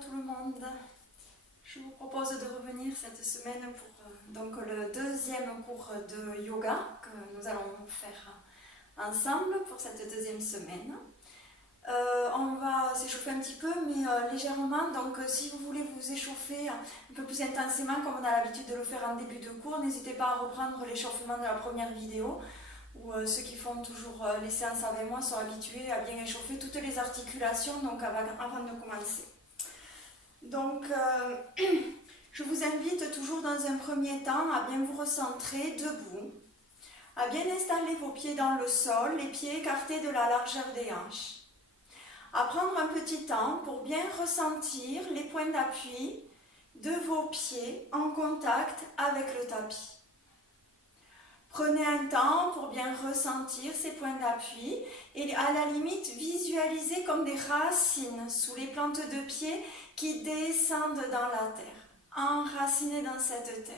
tout le monde. Je vous propose de revenir cette semaine pour donc le deuxième cours de yoga que nous allons faire ensemble pour cette deuxième semaine. On va s'échauffer un petit peu, mais légèrement. Donc si vous voulez vous échauffer un peu plus intensément, comme on a l'habitude de le faire en début de cours, n'hésitez pas à reprendre l'échauffement de la première vidéo, où ceux qui font toujours les séances avec moi sont habitués à bien échauffer toutes les articulations donc avant de commencer. Donc, je vous invite toujours dans un premier temps à bien vous recentrer debout, à bien installer vos pieds dans le sol, les pieds écartés de la largeur des hanches. À prendre un petit temps pour bien ressentir les points d'appui de vos pieds en contact avec le tapis. Prenez un temps pour bien ressentir ces points d'appui et à la limite visualisez comme des racines sous les plantes de pied qui descendent dans la terre, enracinez dans cette terre.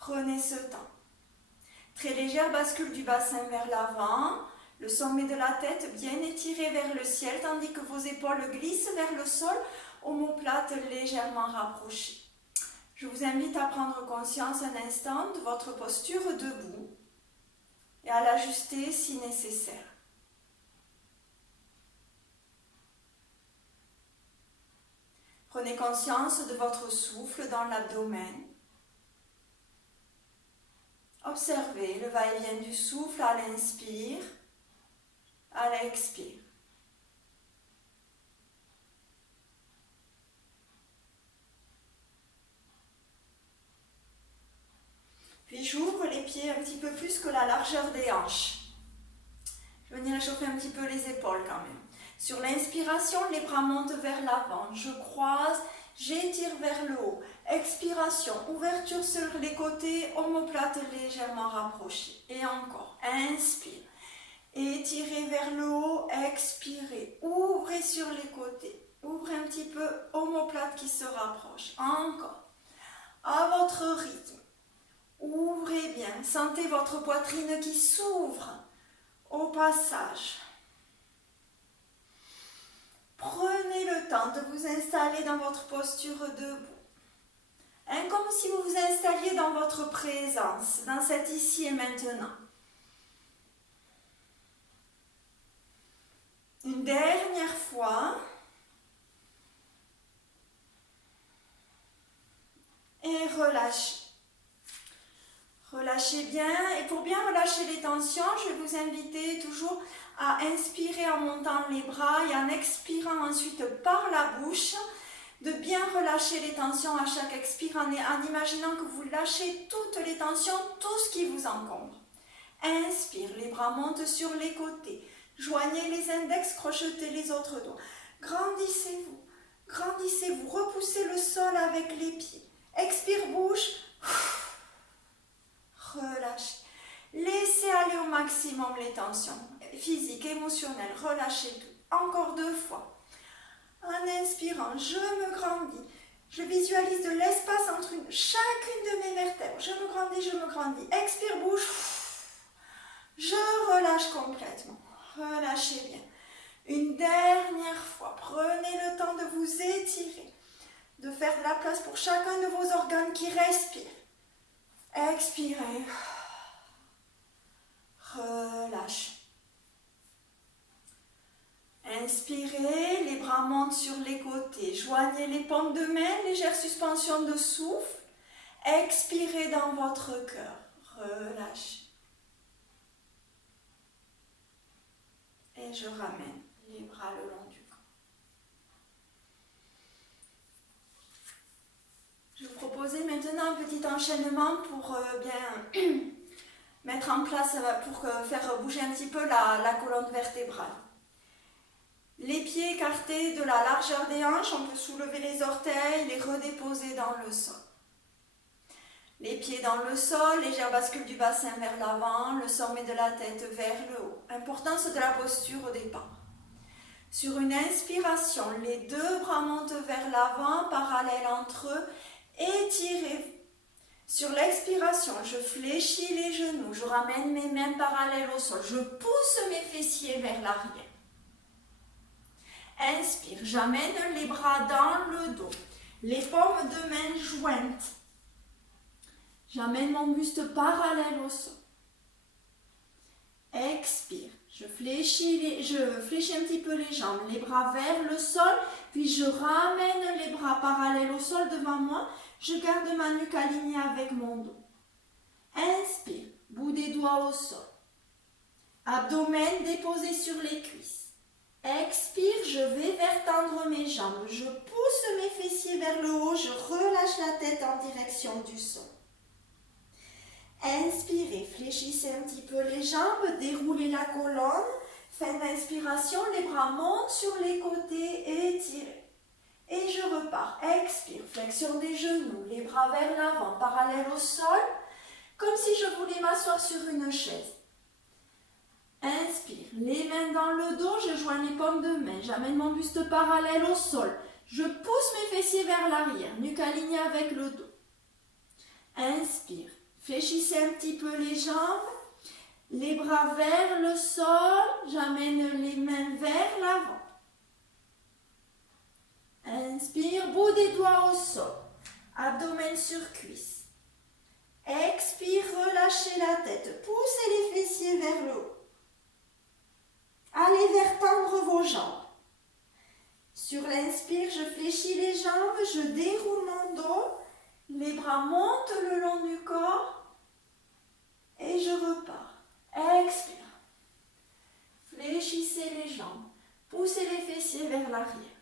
Prenez ce temps. Très légère bascule du bassin vers l'avant, le sommet de la tête bien étiré vers le ciel tandis que vos épaules glissent vers le sol, omoplate légèrement rapprochée. Je vous invite à prendre conscience un instant de votre posture debout et à l'ajuster si nécessaire. Prenez conscience de votre souffle dans l'abdomen. Observez le va-et-vient du souffle à l'inspire, à l'expire. Puis j'ouvre les pieds un petit peu plus que la largeur des hanches. Je vais venir échauffer un petit peu les épaules quand même. Sur l'inspiration, les bras montent vers l'avant. Je croise, j'étire vers le haut. Expiration, ouverture sur les côtés, omoplate légèrement rapprochée. Et encore, inspire. Étirez vers le haut, expirez. Ouvrez sur les côtés. Ouvrez un petit peu, omoplate qui se rapproche. Encore. À votre rythme. Ouvrez bien, sentez votre poitrine qui s'ouvre au passage. Prenez le temps de vous installer dans votre posture debout. Comme si vous vous installiez dans votre présence, dans cet ici et maintenant. Une dernière fois. Et relâchez. Relâchez bien et pour bien relâcher les tensions, je vais vous inviter toujours à inspirer en montant les bras et en expirant ensuite par la bouche, de bien relâcher les tensions à chaque expire en imaginant que vous lâchez toutes les tensions, tout ce qui vous encombre. Inspire, les bras montent sur les côtés, joignez les index, crochetez les autres doigts. Grandissez-vous, repoussez le sol avec les pieds. Expire, bouche. Relâchez. Laissez aller au maximum les tensions physiques, émotionnelles. Relâchez tout. Encore 2 fois. En inspirant, je me grandis. Je visualise de l'espace entre chacune de mes vertèbres. Je me grandis. Expire, bouche. Je relâche complètement. Relâchez bien. Une dernière fois. Prenez le temps de vous étirer. De faire de la place pour chacun de vos organes qui respirent. Expirez. Relâchez. Inspirez, les bras montent sur les côtés. Joignez les paumes de main, légère suspension de souffle. Expirez dans votre cœur. Relâchez. Et je ramène les bras le long du corps. Je vous propose maintenant un petit enchaînement pour bien mettre en place, pour faire bouger un petit peu la colonne vertébrale. Les pieds écartés de la largeur des hanches, on peut soulever les orteils, les redéposer dans le sol. Les pieds dans le sol, légère bascule du bassin vers l'avant, le sommet de la tête vers le haut. Importance de la posture au départ. Sur une inspiration, les 2 bras montent vers l'avant, parallèles entre eux. Étirez-vous. Sur l'expiration, je fléchis les genoux, je ramène mes mains parallèles au sol, je pousse mes fessiers vers l'arrière. Inspire, j'amène les bras dans le dos, les paumes de main jointes. J'amène mon buste parallèle au sol. Expire, je fléchis un petit peu les jambes, les bras vers le sol, puis je ramène les bras parallèles au sol devant moi. Je garde ma nuque alignée avec mon dos. Inspire, bout des doigts au sol. Abdomen déposé sur les cuisses. Expire, je vais vers tendre mes jambes. Je pousse mes fessiers vers le haut, je relâche la tête en direction du sol. Inspirez, fléchissez un petit peu les jambes, déroulez la colonne. Fin d'inspiration, les bras montent sur les côtés, étirez. Et je repars. Expire, flexion des genoux, les bras vers l'avant, parallèle au sol, comme si je voulais m'asseoir sur une chaise. Inspire, les mains dans le dos, je joins les paumes de main, j'amène mon buste parallèle au sol. Je pousse mes fessiers vers l'arrière, nuque alignée avec le dos. Inspire, fléchissez un petit peu les jambes, les bras vers le sol, j'amène les mains vers l'avant. Inspire, bout des doigts au sol, abdomen sur cuisse. Expire, relâchez la tête, poussez les fessiers vers le haut. Allez vers tendre vos jambes. Sur l'inspire, je fléchis les jambes, je déroule mon dos, les bras montent le long du corps et je repars. Expire. Fléchissez les jambes, poussez les fessiers vers l'arrière.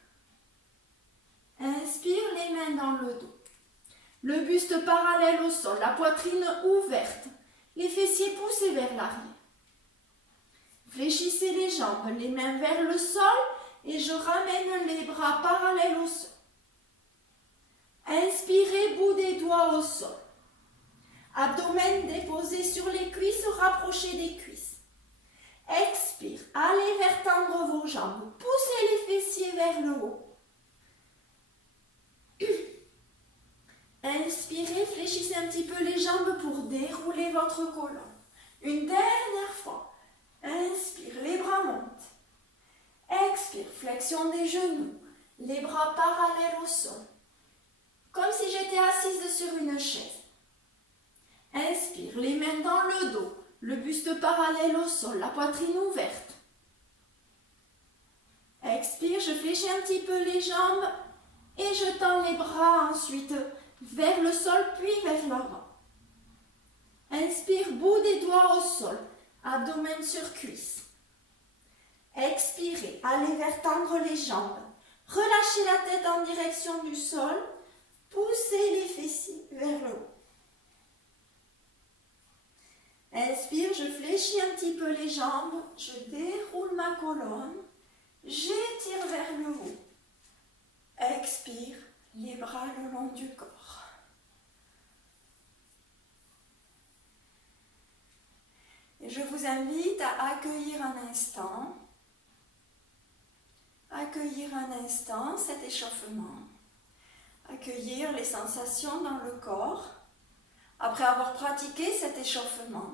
Inspire, les mains dans le dos. Le buste parallèle au sol, la poitrine ouverte, les fessiers poussés vers l'arrière. Fléchissez les jambes, les mains vers le sol et je ramène les bras parallèles au sol. Inspirez, bout des doigts au sol. Abdomen déposé sur les cuisses, rapprochez des cuisses. Expire, allez vers tendre vos jambes, poussez les fessiers vers le haut. Inspirez, fléchissez un petit peu les jambes pour dérouler votre colonne. Une dernière fois. Inspire, les bras montent. Expire, flexion des genoux, les bras parallèles au sol. Comme si j'étais assise sur une chaise. Inspire, les mains dans le dos, le buste parallèle au sol, la poitrine ouverte. Expire, je fléchis un petit peu les jambes et je tends les bras ensuite vers le sol puis vers l'avant. Inspire, bout des doigts au sol, abdomen sur cuisse. Expirez, allez vers tendre les jambes. Relâchez la tête en direction du sol. Poussez les fessiers vers le haut. Inspire, je fléchis un petit peu les jambes. Je déroule ma colonne. J'étire vers le haut. Expire, les bras le long du corps. Et je vous invite à accueillir un instant cet échauffement, accueillir les sensations dans le corps après avoir pratiqué cet échauffement.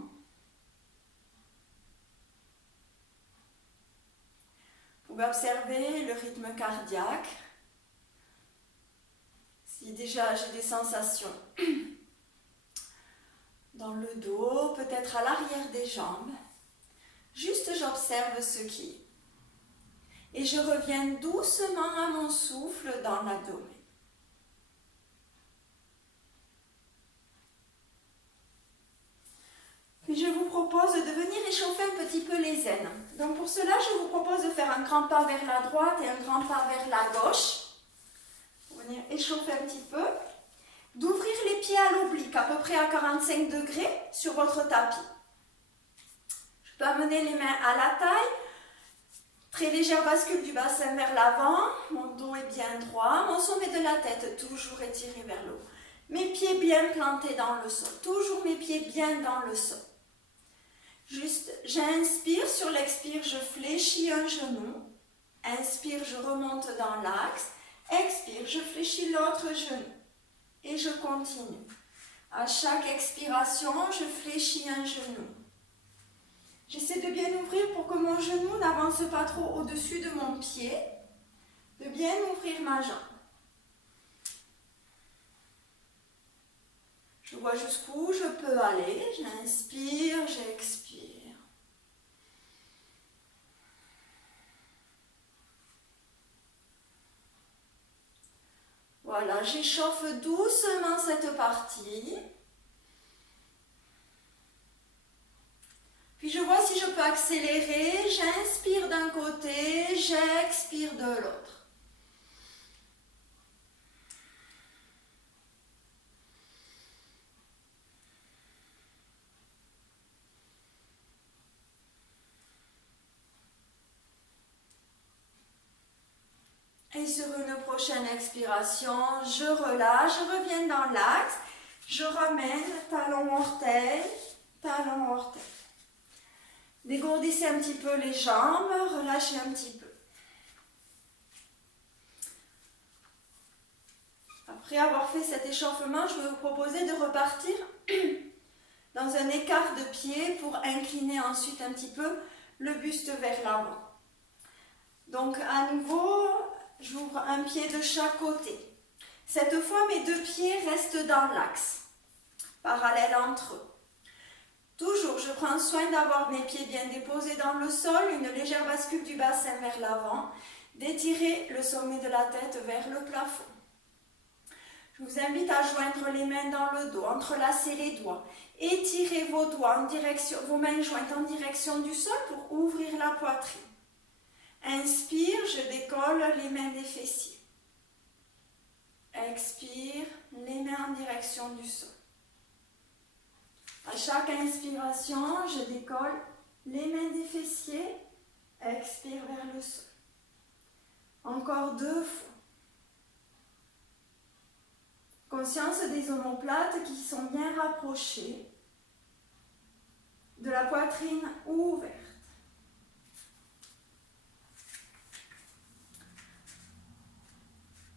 Vous pouvez observer le rythme cardiaque, si déjà j'ai des sensations dans le dos, peut-être à l'arrière des jambes. Juste j'observe ce qui est. Et je reviens doucement à mon souffle dans l'abdomen. Puis je vous propose de venir échauffer un petit peu les aines. Donc pour cela, je vous propose de faire un grand pas vers la droite et un grand pas vers la gauche. Pour venir échauffer un petit peu. D'ouvrir les pieds à l'oblique, à peu près à 45 degrés sur votre tapis. Je peux amener les mains à la taille. Très légère bascule du bassin vers l'avant. Mon dos est bien droit. Mon sommet de la tête toujours étiré vers le haut. Mes pieds bien plantés dans le sol. Toujours mes pieds bien dans le sol. Juste, j'inspire. Sur l'expire, je fléchis un genou. Inspire, je remonte dans l'axe. Expire, je fléchis l'autre genou. Et je continue. À chaque expiration, je fléchis un genou. J'essaie de bien ouvrir pour que mon genou n'avance pas trop au-dessus de mon pied. de bien ouvrir ma jambe. Je vois jusqu'où je peux aller. J'inspire, j'expire. Voilà, j'échauffe doucement cette partie. Puis je vois si je peux accélérer. J'inspire d'un côté, j'expire de l'autre. Et sur une prochaine expiration, je relâche, je reviens dans l'axe, je ramène talon-orteil, talon-orteil. Dégourdissez un petit peu les jambes, relâchez un petit peu. Après avoir fait cet échauffement, je vais vous proposer de repartir dans un écart de pied pour incliner ensuite un petit peu le buste vers l'avant. Donc à nouveau, j'ouvre un pied de chaque côté. Cette fois, mes deux pieds restent dans l'axe, parallèles entre eux. Toujours, je prends soin d'avoir mes pieds bien déposés dans le sol, une légère bascule du bassin vers l'avant, d'étirer le sommet de la tête vers le plafond. Je vous invite à joindre les mains dans le dos, entrelacer les doigts. Étirez vos doigts en direction, vos mains jointes en direction du sol pour ouvrir la poitrine. Inspire, je décolle les mains des fessiers. Expire, les mains en direction du sol. À chaque inspiration, je décolle les mains des fessiers. Expire vers le sol. Encore 2 fois. Conscience des omoplates qui sont bien rapprochées de la poitrine ouverte.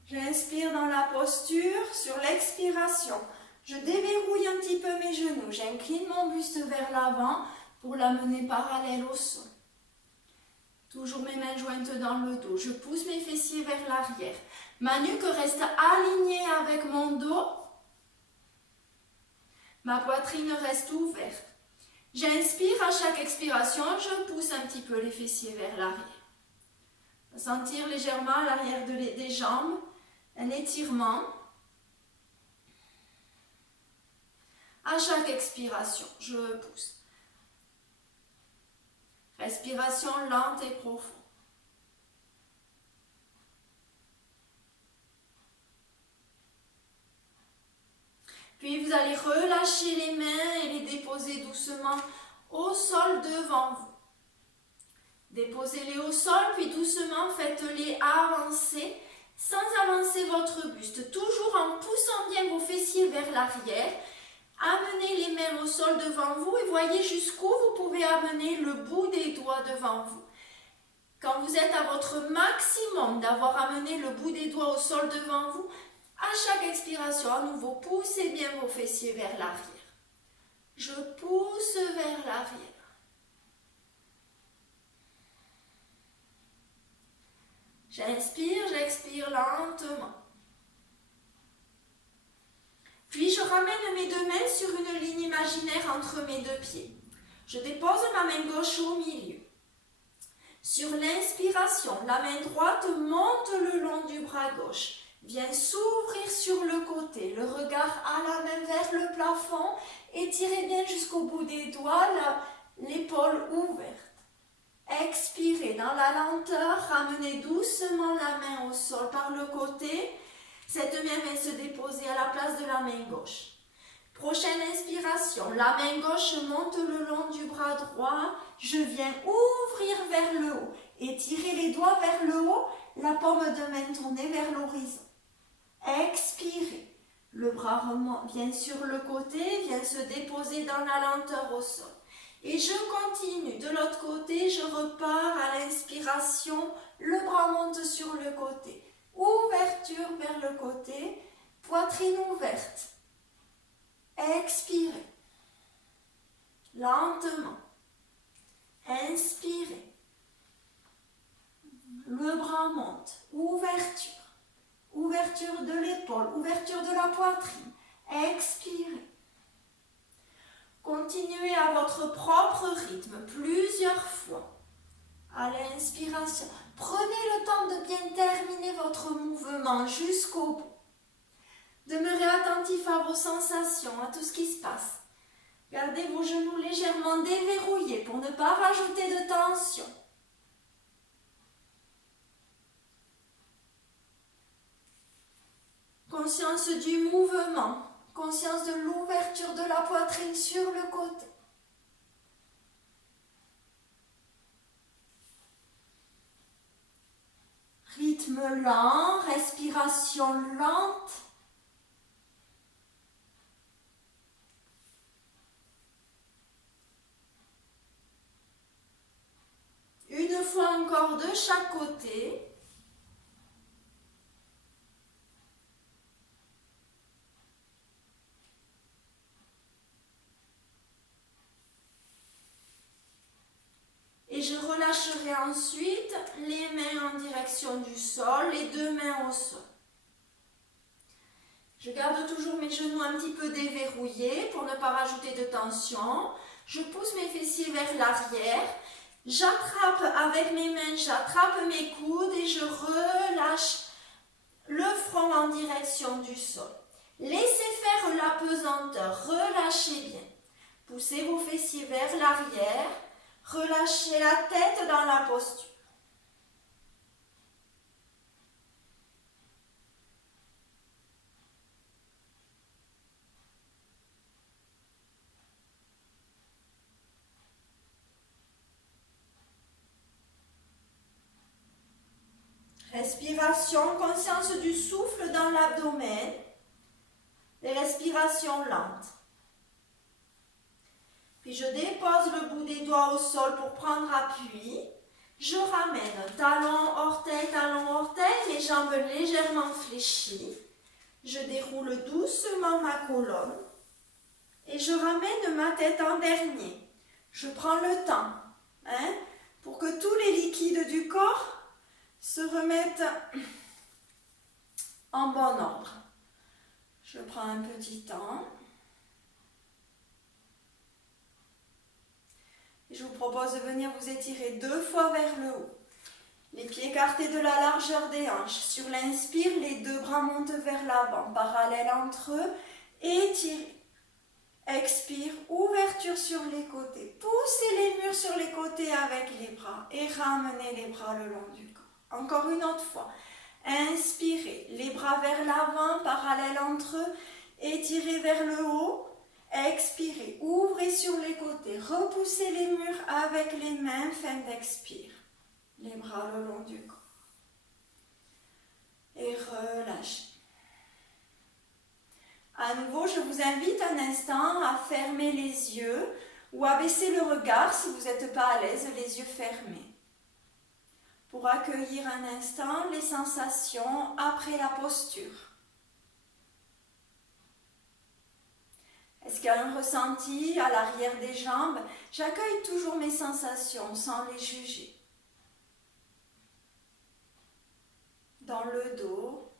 J'inspire dans la posture, sur l'expiration. Je déverrouille un petit peu mes genoux. J'incline mon buste vers l'avant pour l'amener parallèle au sol. Toujours mes mains jointes dans le dos. Je pousse mes fessiers vers l'arrière. Ma nuque reste alignée avec mon dos. Ma poitrine reste ouverte. J'inspire à chaque expiration. Je pousse un petit peu les fessiers vers l'arrière. Sentir légèrement à l'arrière des jambes un étirement. À chaque expiration, je pousse. Respiration lente et profonde. Puis vous allez relâcher les mains et les déposer doucement au sol devant vous. Déposez-les au sol, puis doucement faites-les avancer sans avancer votre buste. Toujours en poussant bien vos fessiers vers l'arrière. Amenez les mains au sol devant vous et voyez jusqu'où vous pouvez amener le bout des doigts devant vous. Quand vous êtes à votre maximum d'avoir amené le bout des doigts au sol devant vous, à chaque expiration, à nouveau, poussez bien vos fessiers vers l'arrière. Je pousse vers l'arrière. J'inspire, j'expire lentement. Puis je ramène mes deux mains sur une ligne imaginaire entre mes deux pieds. Je dépose ma main gauche au milieu. Sur l'inspiration, la main droite monte le long du bras gauche. Vient s'ouvrir sur le côté, le regard à la main vers le plafond. Étirez bien jusqu'au bout des doigts, l'épaule ouverte. Expirez dans la lenteur, ramenez doucement la main au sol par le côté. Cette main vient se déposer à la place de la main gauche. Prochaine inspiration, la main gauche monte le long du bras droit. Je viens ouvrir vers le haut. Étirez les doigts vers le haut, la paume de main tournée vers l'horizon. Expirez. Le bras vient sur le côté, vient se déposer dans la lenteur au sol. Et je continue. De l'autre côté, je repars à l'inspiration. Le bras monte sur le côté. Ouverture vers le côté. Poitrine ouverte. Expirez. Lentement. Inspirez. Le bras monte. Ouverture. ouverture. Ouverture de l'épaule, ouverture de la poitrine. Expirez. Continuez à votre propre rythme, plusieurs fois. À l'inspiration, prenez le temps de bien terminer votre mouvement jusqu'au bout. Demeurez attentif à vos sensations, à tout ce qui se passe. Gardez vos genoux légèrement déverrouillés pour ne pas rajouter de tension. Conscience du mouvement, conscience de l'ouverture de la poitrine sur le côté. Rythme lent, respiration lente. Une fois encore de chaque côté. Et je relâcherai ensuite les mains en direction du sol, les deux mains au sol. Je garde toujours mes genoux un petit peu déverrouillés pour ne pas rajouter de tension. Je pousse mes fessiers vers l'arrière. J'attrape avec mes mains, j'attrape mes coudes et je relâche le front en direction du sol. Laissez faire la pesanteur, relâchez bien. Poussez vos fessiers vers l'arrière. Relâchez la tête dans la posture. Respiration, conscience du souffle dans l'abdomen. Des respirations lentes. Puis je dépose le bout des doigts au sol pour prendre appui. Je ramène talon, orteil, mes jambes légèrement fléchies. Je déroule doucement ma colonne. Et je ramène ma tête en dernier. Je prends le temps pour que tous les liquides du corps se remettent en bon ordre. Je prends un petit temps. Je vous propose de venir vous étirer 2 fois vers le haut. Les pieds écartés de la largeur des hanches. Sur l'inspire, les 2 bras montent vers l'avant, parallèles entre eux. Étirez. Expire, ouverture sur les côtés. Poussez les murs sur les côtés avec les bras et ramenez les bras le long du corps. Encore une autre fois. Inspirez, les bras vers l'avant, parallèles entre eux. Étirez vers le haut. Expirez, ouvrez sur les côtés, repoussez les murs avec les mains, fin d'expire. Les bras le long du corps. Et relâchez. À nouveau, je vous invite un instant à fermer les yeux ou à baisser le regard si vous n'êtes pas à l'aise, les yeux fermés. Pour accueillir un instant les sensations après la posture. Est-ce qu'il y a un ressenti à l'arrière des jambes? J'accueille toujours mes sensations sans les juger. Dans le dos.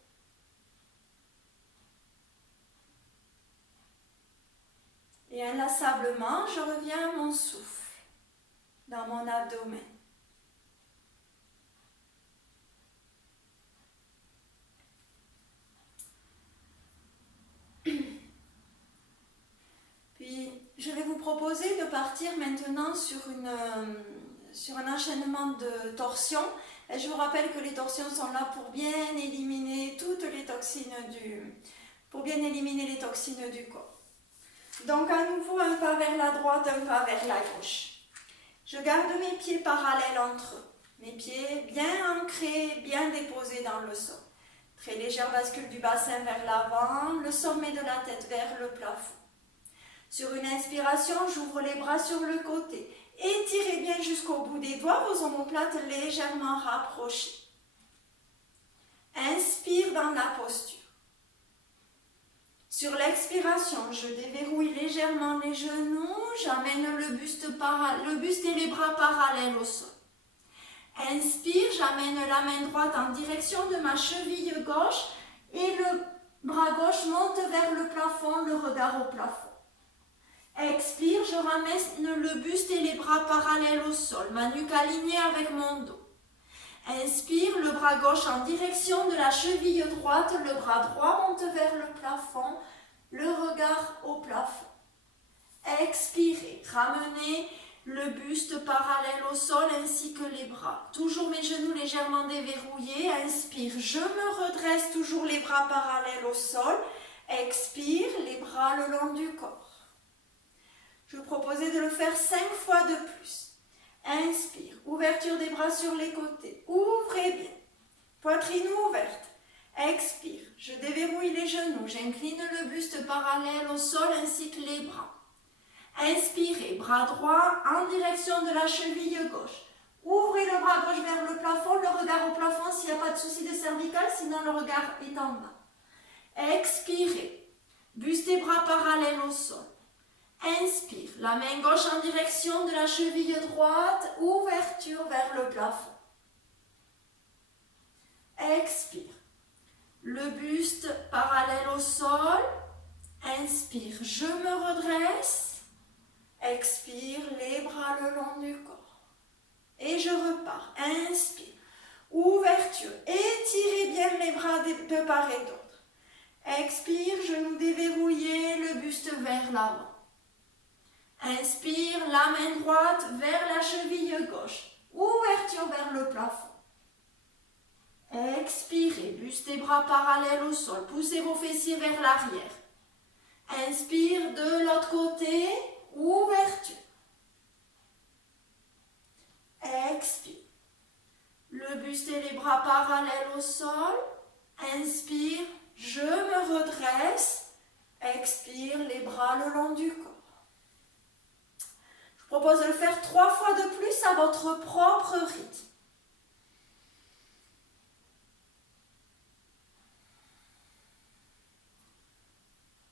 Et inlassablement, je reviens à mon souffle dans mon abdomen. Puis, je vais vous proposer de partir maintenant sur un enchaînement de torsions. Et je vous rappelle que les torsions sont là pour bien éliminer toutes les toxines du corps. Donc, à nouveau, un pas vers la droite, un pas vers la gauche. Je garde mes pieds parallèles entre eux. Mes pieds bien ancrés, bien déposés dans le sol. Très légère bascule du bassin vers l'avant, le sommet de la tête vers le plafond. Sur une inspiration, j'ouvre les bras sur le côté. Étirez bien jusqu'au bout des doigts, vos omoplates légèrement rapprochées. Inspire dans la posture. Sur l'expiration, je déverrouille légèrement les genoux, j'amène le buste et les bras parallèles au sol. Inspire, j'amène la main droite en direction de ma cheville gauche et le bras gauche monte vers le plafond, le regard au plafond. Expire, je ramène le buste et les bras parallèles au sol, ma nuque alignée avec mon dos. Inspire, le bras gauche en direction de la cheville droite, le bras droit monte vers le plafond, le regard au plafond. Expirez, ramenez le buste parallèle au sol ainsi que les bras. Toujours mes genoux légèrement déverrouillés. Inspire, je me redresse, toujours les bras parallèles au sol. Expire, les bras le long du corps. Je vous proposais de le faire 5 fois de plus. Inspire, ouverture des bras sur les côtés. Ouvrez bien. Poitrine ouverte. Expire, je déverrouille les genoux. J'incline le buste parallèle au sol ainsi que les bras. Inspirez, bras droit en direction de la cheville gauche. Ouvrez le bras gauche vers le plafond, le regard au plafond s'il n'y a pas de souci de cervical, sinon le regard est en bas. Expirez, buste et bras parallèles au sol. Inspire, la main gauche en direction de la cheville droite, ouverture vers le plafond. Expire, le buste parallèle au sol. Inspire, je me redresse. Expire, les bras le long du corps. Et je repars. Inspire, ouverture. Étirez bien les bras de part et d'autre. Expire, genoux déverrouillés, le buste vers l'avant. Inspire, la main droite vers la cheville gauche. Ouverture vers le plafond. Expirez, buste et bras parallèles au sol. Poussez vos fessiers vers l'arrière. Inspire, de l'autre côté. Ouverture. Expire. Le buste et les bras parallèles au sol. Inspire, je me redresse. Expire, les bras le long du corps. Je vous propose de le faire 3 fois de plus à votre propre rythme.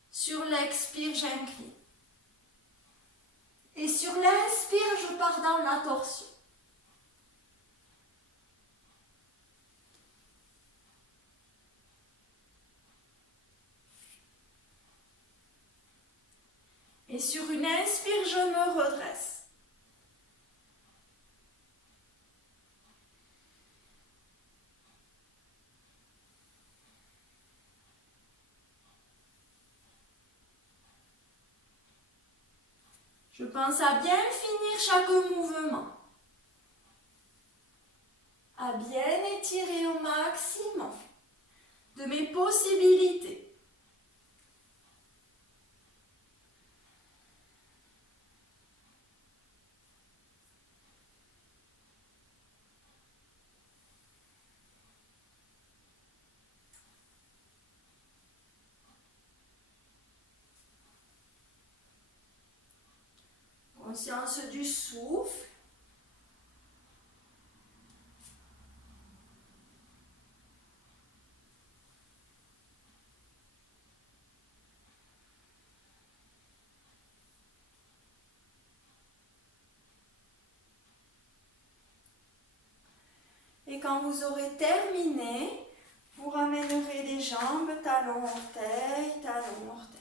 Sur l'expire, j'incline. Et sur l'inspire, je pars dans la torsion. Et sur une inspire, je me redresse. Je pense à bien finir chaque mouvement. À bien étirer au maximum de mes possibilités. Conscience du souffle. Et quand vous aurez terminé, vous ramènerez les jambes, talons, orteils, talons, orteils.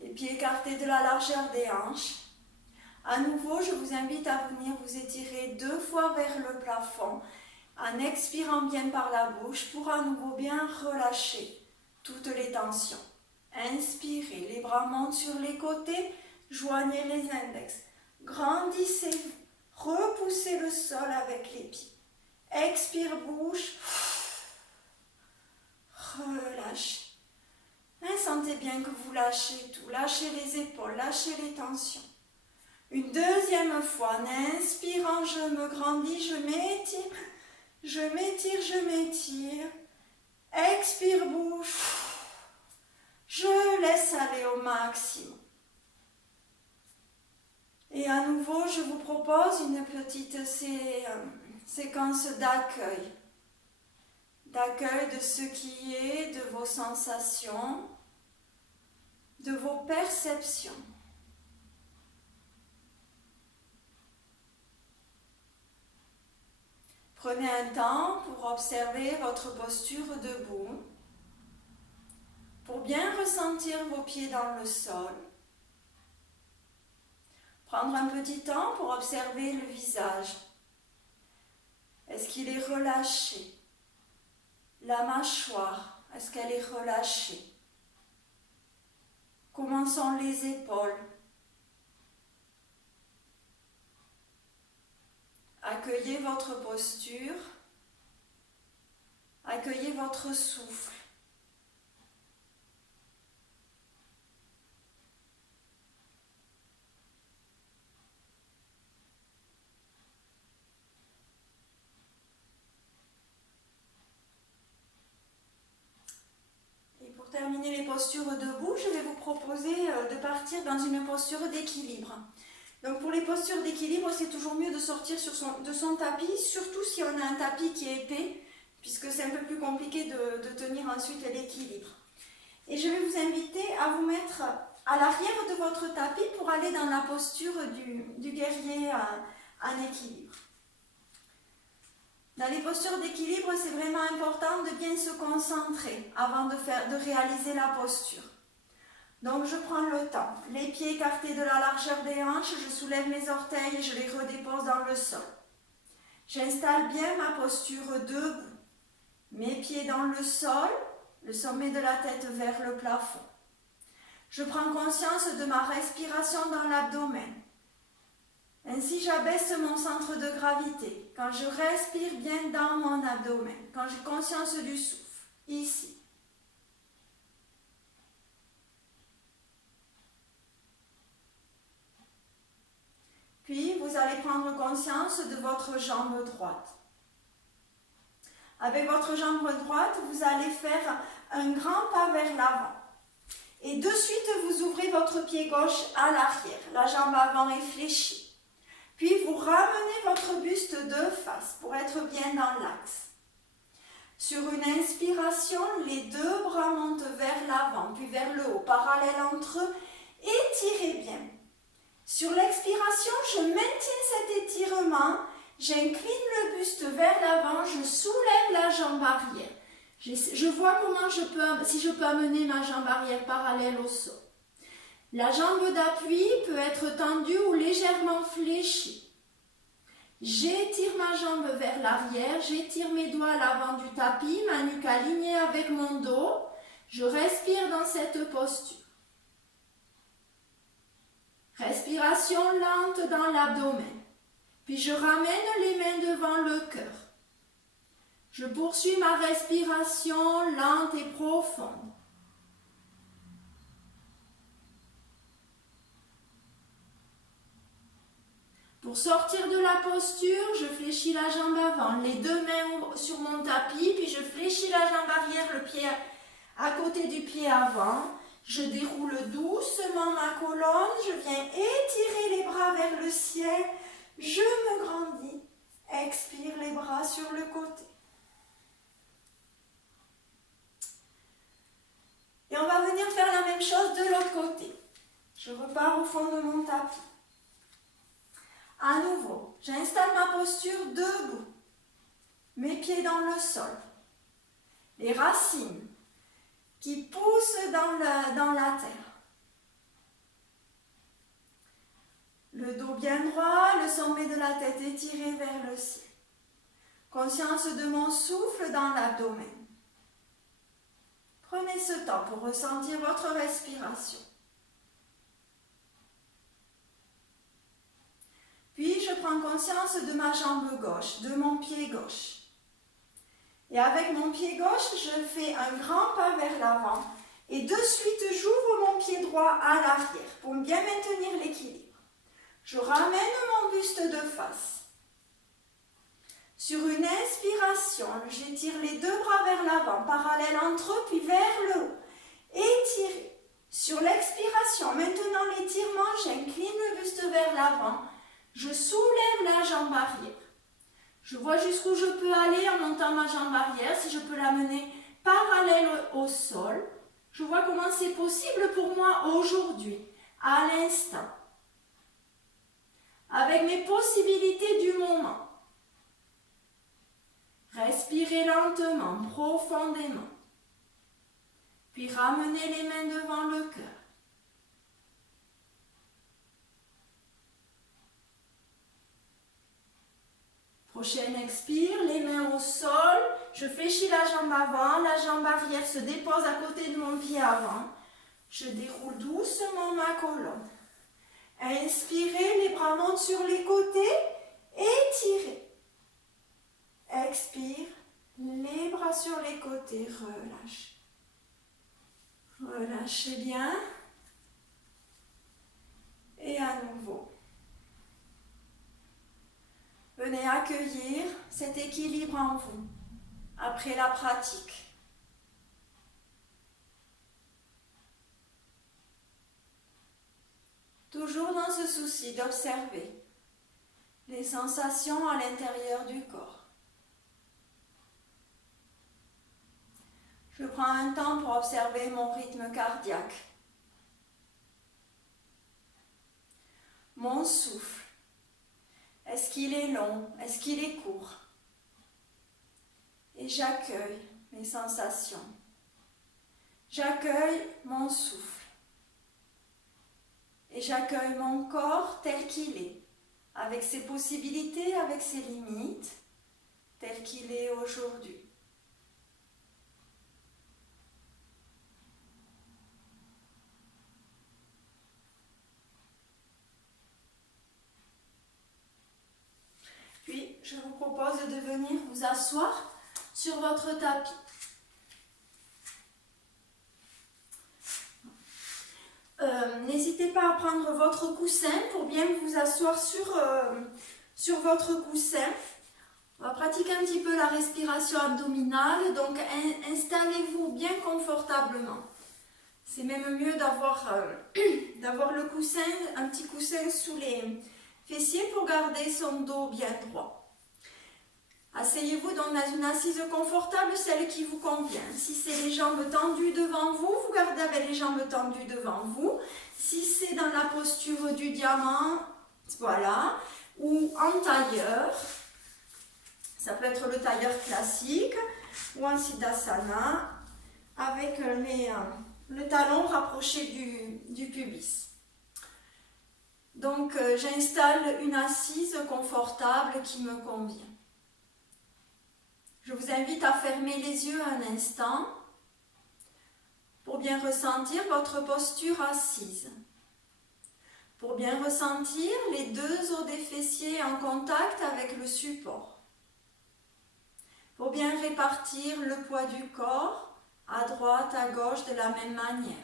Les pieds écartés de la largeur des hanches. À nouveau, je vous invite à venir vous étirer 2 fois vers le plafond en expirant bien par la bouche pour à nouveau bien relâcher toutes les tensions. Inspirez, les bras montent sur les côtés, joignez les index. Grandissez-vous, repoussez le sol avec les pieds. Expire, bouche, relâchez. Sentez bien que vous lâchez tout, lâchez les épaules, lâchez les tensions. Une deuxième fois, en inspirant, je me grandis, je m'étire, je m'étire, je m'étire. Expire, bouche, je laisse aller au maximum. Et à nouveau, je vous propose une petite séquence d'accueil. D'accueil de ce qui est, de vos sensations, de vos perceptions. Prenez un temps pour observer votre posture debout, pour bien ressentir vos pieds dans le sol. Prendre un petit temps pour observer le visage. Est-ce qu'il est relâché? La mâchoire, est-ce qu'elle est relâchée? Comment sont les épaules? Accueillez votre posture, accueillez votre souffle. Et pour terminer les postures debout, je vais vous proposer de partir dans une posture d'équilibre. Donc pour les postures d'équilibre, c'est toujours mieux de sortir de son tapis, surtout si on a un tapis qui est épais, puisque c'est un peu plus compliqué de tenir ensuite l'équilibre. Et je vais vous inviter à vous mettre à l'arrière de votre tapis pour aller dans la posture du guerrier en équilibre. Dans les postures d'équilibre, c'est vraiment important de bien se concentrer avant de réaliser la posture. Donc je prends le temps, les pieds écartés de la largeur des hanches, je soulève mes orteils et je les redépose dans le sol. J'installe bien ma posture debout, mes pieds dans le sol, le sommet de la tête vers le plafond. Je prends conscience de ma respiration dans l'abdomen. Ainsi j'abaisse mon centre de gravité, quand je respire bien dans mon abdomen, quand j'ai conscience du souffle, ici. Puis, vous allez prendre conscience de votre jambe droite. Avec votre jambe droite, vous allez faire un grand pas vers l'avant. Et de suite, vous ouvrez votre pied gauche à l'arrière. La jambe avant est fléchie. Puis, vous ramenez votre buste de face pour être bien dans l'axe. Sur une inspiration, les deux bras montent vers l'avant, puis vers le haut, parallèles entre eux. Étirez bien. Sur l'expiration, je maintiens cet étirement, j'incline le buste vers l'avant, je soulève la jambe arrière. Je vois si je peux amener ma jambe arrière parallèle au sol. La jambe d'appui peut être tendue ou légèrement fléchie. J'étire ma jambe vers l'arrière, j'étire mes doigts à l'avant du tapis, ma nuque alignée avec mon dos. Je respire dans cette posture. Respiration lente dans l'abdomen. Puis je ramène les mains devant le cœur. Je poursuis ma respiration lente et profonde. Pour sortir de la posture, je fléchis la jambe avant, les deux mains sur mon tapis, puis je fléchis la jambe arrière, le pied à côté du pied avant. Je déroule doucement ma colonne, je viens étirer les bras vers le ciel, je me grandis, expire les bras sur le côté. Et on va venir faire la même chose de l'autre côté. Je repars au fond de mon tapis. À nouveau, j'installe ma posture debout, mes pieds dans le sol, les racines qui poussent dans la terre. Le dos bien droit, le sommet de la tête étiré vers le ciel. Conscience de mon souffle dans l'abdomen. Prenez ce temps pour ressentir votre respiration. Puis je prends conscience de ma jambe gauche, de mon pied gauche. Et avec mon pied gauche, je fais un grand pas vers l'avant. Et de suite, j'ouvre mon pied droit à l'arrière pour bien maintenir l'équilibre. Je ramène mon buste de face. Sur une inspiration, j'étire les deux bras vers l'avant, parallèles entre eux, puis vers le haut. Étirez. Sur l'expiration, maintenant l'étirement, j'incline le buste vers l'avant. Je soulève la jambe arrière. Je vois jusqu'où je peux aller en montant ma jambe arrière, si je peux l'amener parallèle au sol. Je vois comment c'est possible pour moi aujourd'hui, à l'instant, avec mes possibilités du moment. lentement, profondément. Puis ramenez les mains devant le cœur. Prochaine expire, les mains au sol. Je fléchis la jambe avant, la jambe arrière se dépose à côté de mon pied avant. Je déroule doucement ma colonne. Inspirez, les bras montent sur les côtés. Étirez. Expire, les bras sur les côtés, relâche. Relâchez bien. Et à nouveau. Venez accueillir cet équilibre en vous après la pratique. Toujours dans ce souci d'observer les sensations à l'intérieur du corps. Je prends un temps pour observer mon rythme cardiaque, mon souffle. Est-ce qu'il est long? Est-ce qu'il est court? Et j'accueille mes sensations. J'accueille mon souffle. Et j'accueille mon corps tel qu'il est, avec ses possibilités, avec ses limites, tel qu'il est aujourd'hui. Puis, je vous propose de venir vous asseoir sur votre tapis. N'hésitez pas à prendre votre coussin pour bien vous asseoir sur votre coussin. On va pratiquer un petit peu la respiration abdominale, donc installez-vous bien confortablement. C'est même mieux d'avoir le coussin, un petit coussin sous les fessiers pour garder son dos bien droit. Asseyez-vous donc dans une assise confortable, celle qui vous convient. Si c'est les jambes tendues devant vous, vous gardez avec les jambes tendues devant vous. Si c'est dans la posture du diamant, voilà, ou en tailleur, ça peut être le tailleur classique, ou en siddhasana, avec le talon rapproché du pubis. Donc j'installe une assise confortable qui me convient. Je vous invite à fermer les yeux un instant pour bien ressentir votre posture assise. Pour bien ressentir les deux os des fessiers en contact avec le support. Pour bien répartir le poids du corps à droite, à gauche de la même manière.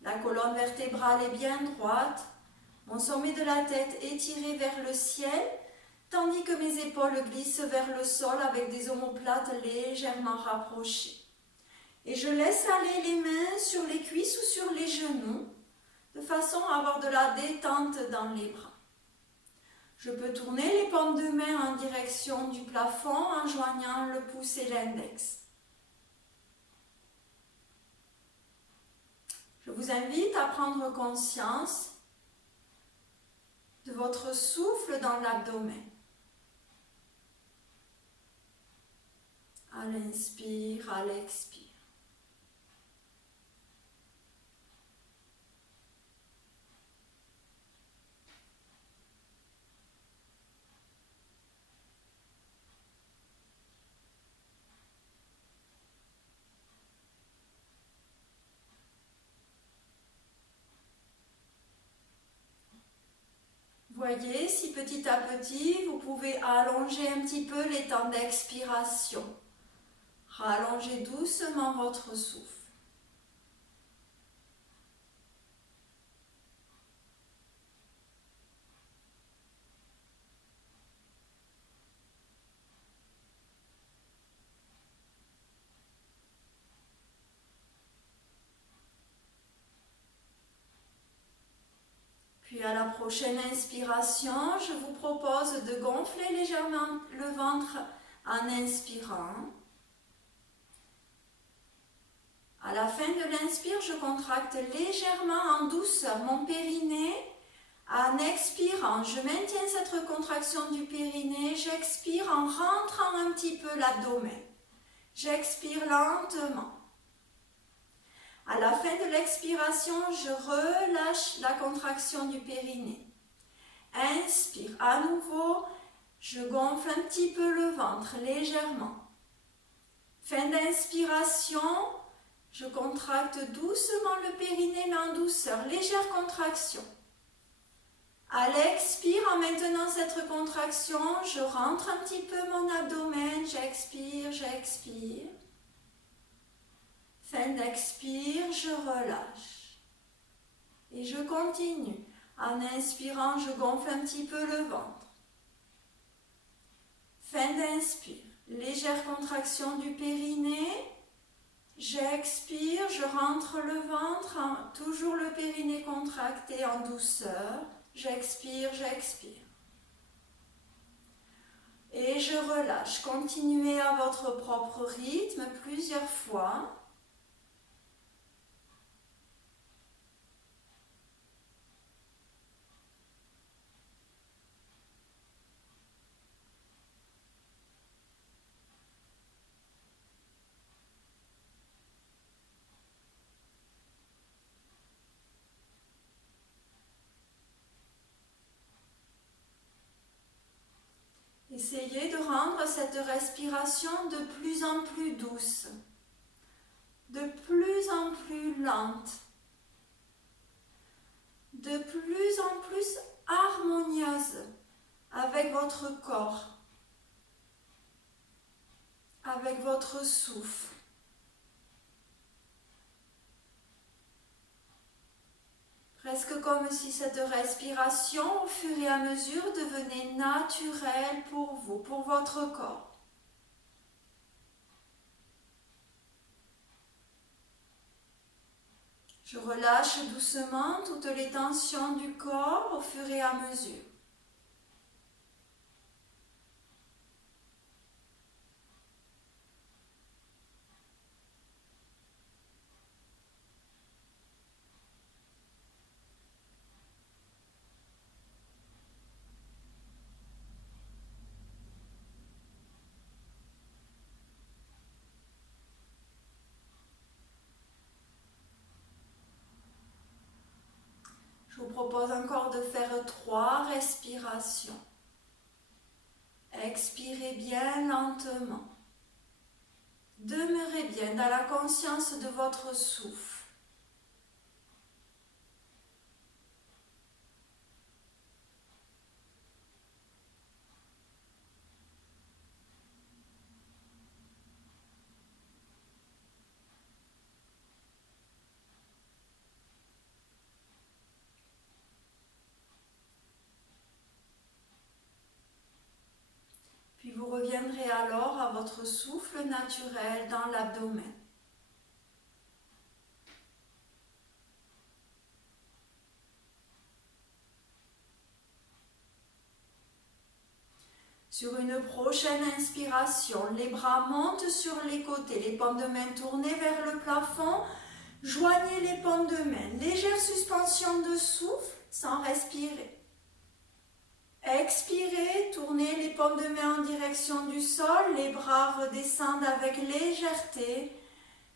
La colonne vertébrale est bien droite, mon sommet de la tête étiré vers le ciel, tandis que mes épaules glissent vers le sol avec des omoplates légèrement rapprochées. Et je laisse aller les mains sur les cuisses ou sur les genoux, de façon à avoir de la détente dans les bras. Je peux tourner les paumes de main en direction du plafond en joignant le pouce et l'index. Je vous invite à prendre conscience de votre souffle dans l'abdomen. À l'inspire, à l'expire. Voyez si petit à petit vous pouvez allonger un petit peu les temps d'expiration. Rallongez doucement votre souffle. Puis à la prochaine inspiration, je vous propose de gonfler légèrement le ventre en inspirant. À la fin de l'inspire, je contracte légèrement en douceur mon périnée En expirant, je maintiens cette contraction du périnée. J'expire en rentrant un petit peu l'abdomen. J'expire lentement. À la fin de l'expiration, je relâche la contraction du périnée. Inspire à nouveau, je gonfle un petit peu le ventre légèrement. Fin d'inspiration, je contracte doucement le périnée mais en douceur, légère contraction. À l'expire, en maintenant cette contraction, je rentre un petit peu mon abdomen, j'expire, j'expire. Fin d'expire, je relâche. Et je continue. En inspirant, je gonfle un petit peu le ventre. Fin d'inspire. Légère contraction du périnée. J'expire, je rentre le ventre, toujours le périnée contracté en douceur. J'expire, j'expire. Et je relâche. Continuez à votre propre rythme plusieurs fois. Essayez de rendre cette respiration de plus en plus douce, de plus en plus lente, de plus en plus harmonieuse avec votre corps, avec votre souffle. Presque comme si cette respiration, au fur et à mesure, devenait naturelle pour vous, pour votre corps. Je relâche doucement toutes les tensions du corps au fur et à mesure. Je vous propose encore de faire 3 respirations. Expirez bien lentement. Demeurez bien dans la conscience de votre souffle. Puis vous reviendrez alors à votre souffle naturel dans l'abdomen. Sur une prochaine inspiration, les bras montent sur les côtés, les paumes de main tournées vers le plafond. Joignez les paumes de main, légère suspension de souffle sans respirer. Expirez, tournez les paumes de main en direction du sol, les bras redescendent avec légèreté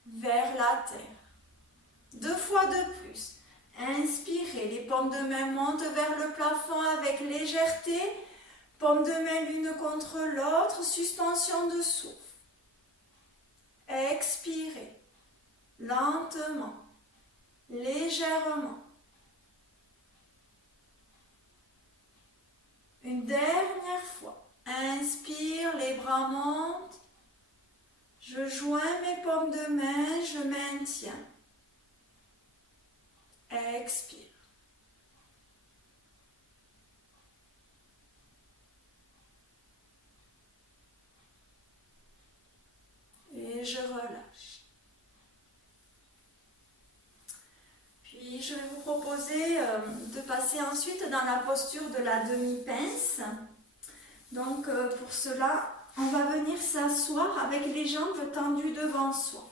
vers la terre. 2 fois de plus. Inspirez, les paumes de main montent vers le plafond avec légèreté, paumes de main l'une contre l'autre, suspension de souffle. Expirez, lentement, légèrement. Une dernière fois. Inspire, les bras montent. Je joins mes paumes de main, je maintiens. Expire. Et je relâche. Puis je vais vous proposer de passer ensuite dans la posture de la demi-pince. Donc pour cela, on va venir s'asseoir avec les jambes tendues devant soi.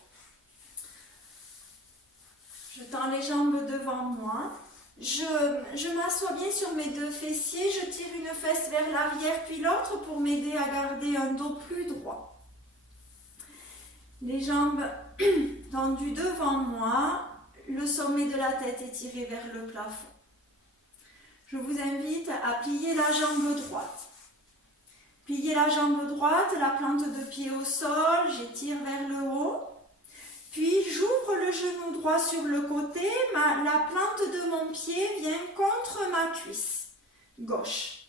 Je tends les jambes devant moi. Je m'assois bien sur mes deux fessiers, je tire une fesse vers l'arrière puis l'autre pour m'aider à garder un dos plus droit. Les jambes tendues devant moi, le sommet de la tête est tiré vers le plafond. Je vous invite à plier la jambe droite. Pliez la jambe droite, la plante de pied au sol, j'étire vers le haut. Puis j'ouvre le genou droit sur le côté, la plante de mon pied vient contre ma cuisse gauche.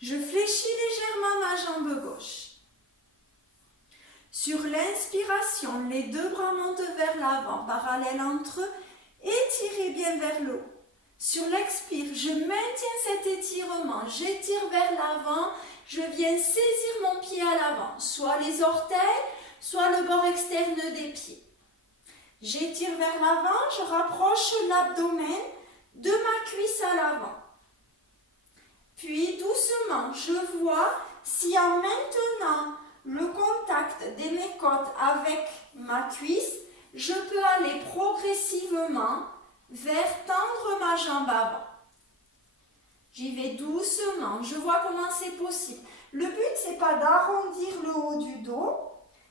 Je fléchis légèrement ma jambe gauche. Sur l'inspiration, les deux bras montent vers l'avant, parallèles entre eux, étirez bien vers le haut. Sur l'expire, je maintiens cet étirement, j'étire vers l'avant, je viens saisir mon pied à l'avant, soit les orteils, soit le bord externe des pieds. J'étire vers l'avant, je rapproche l'abdomen de ma cuisse à l'avant. Puis doucement, je vois si en maintenant le contact de mes côtes avec ma cuisse, je peux aller progressivement vers tendre ma jambe avant. J'y vais doucement, je vois comment c'est possible. Le but, c'est pas d'arrondir le haut du dos,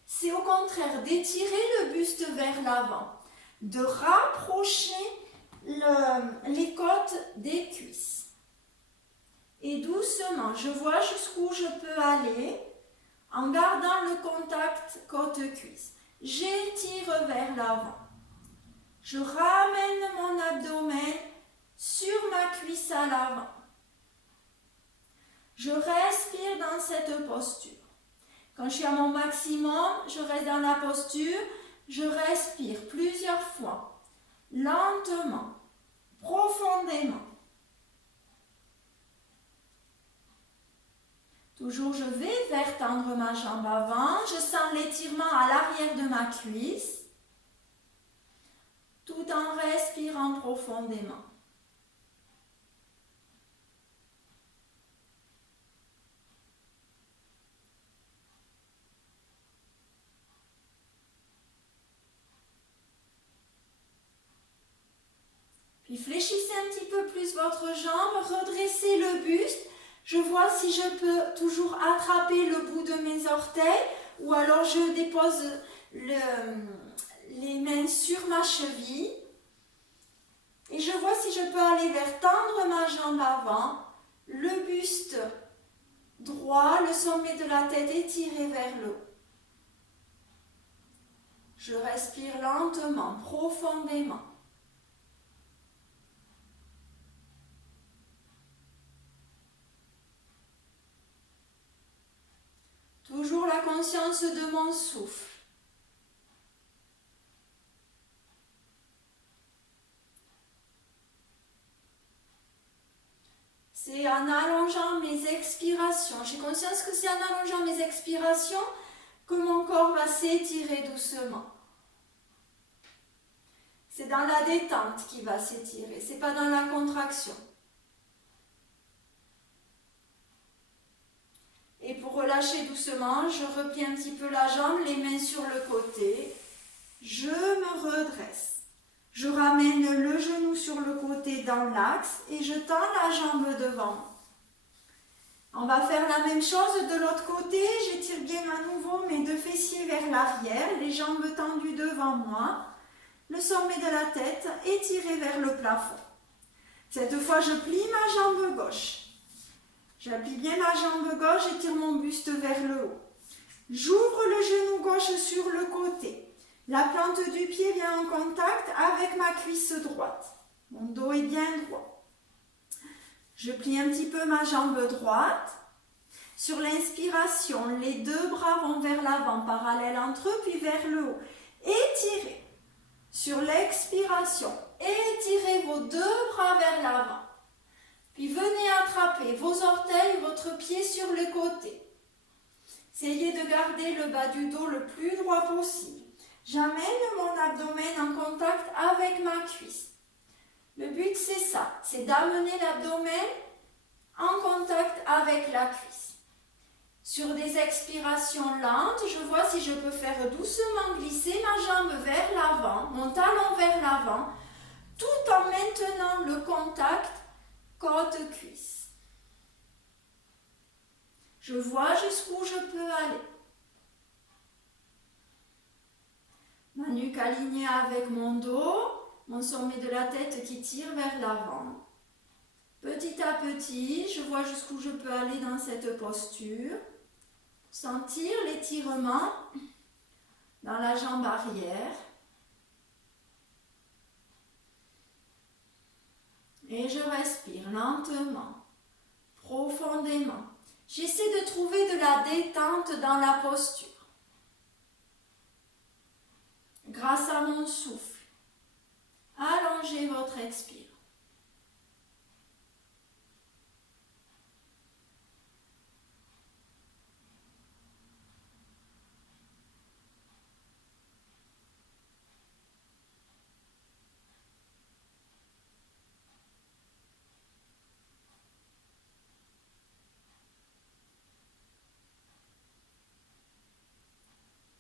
c'est au contraire d'étirer le buste vers l'avant, de rapprocher les côtes des cuisses. Et doucement, je vois jusqu'où je peux aller en gardant le contact côte-cuisse. J'étire vers l'avant. Je ramène mon abdomen sur ma cuisse à l'avant. Je respire dans cette posture. Quand je suis à mon maximum, je reste dans la posture, je respire plusieurs fois, lentement, profondément. Toujours, je vais vers tendre ma jambe avant, je sens l'étirement à l'arrière de ma cuisse, tout en respirant profondément. Puis fléchissez un petit peu plus votre jambe, redressez le buste. Je vois si je peux toujours attraper le bout de mes orteils ou alors je dépose les mains sur ma cheville. Et je vois si je peux aller vers tendre ma jambe avant, le buste droit, le sommet de la tête étiré vers le haut. Je respire lentement, profondément. Toujours la conscience de mon souffle. C'est en allongeant mes expirations. J'ai conscience que c'est en allongeant mes expirations que mon corps va s'étirer doucement. C'est dans la détente qu'il va s'étirer, c'est pas dans la contraction. Et pour relâcher doucement, je replie un petit peu la jambe, les mains sur le côté. Je me redresse. Je ramène le genou sur le côté dans l'axe et je tends la jambe devant. On va faire la même chose de l'autre côté. J'étire bien à nouveau mes deux fessiers vers l'arrière, les jambes tendues devant moi. Le sommet de la tête étiré vers le plafond. Cette fois, je plie ma jambe gauche. J'appuie bien ma jambe gauche, j'étire mon buste vers le haut. J'ouvre le genou gauche sur le côté. La plante du pied vient en contact avec ma cuisse droite. Mon dos est bien droit. Je plie un petit peu ma jambe droite. Sur l'inspiration, les deux bras vont vers l'avant, parallèles entre eux, puis vers le haut. Étirez. Sur l'expiration, étirez vos deux bras vers l'avant. Puis venez attraper vos orteils, votre pied sur le côté. Essayez de garder le bas du dos le plus droit possible. J'amène mon abdomen en contact avec ma cuisse. Le but c'est ça, c'est d'amener l'abdomen en contact avec la cuisse. Sur des expirations lentes, je vois si je peux faire doucement glisser ma jambe vers l'avant, mon talon vers l'avant, tout en maintenant le contact côte-cuisse. Je vois jusqu'où je peux aller. Ma nuque alignée avec mon dos, mon sommet de la tête qui tire vers l'avant. Petit à petit, je vois jusqu'où je peux aller dans cette posture. Sentir l'étirement dans la jambe arrière. Et je respire lentement, profondément. J'essaie de trouver de la détente dans la posture. Grâce à mon souffle, allongez votre expire.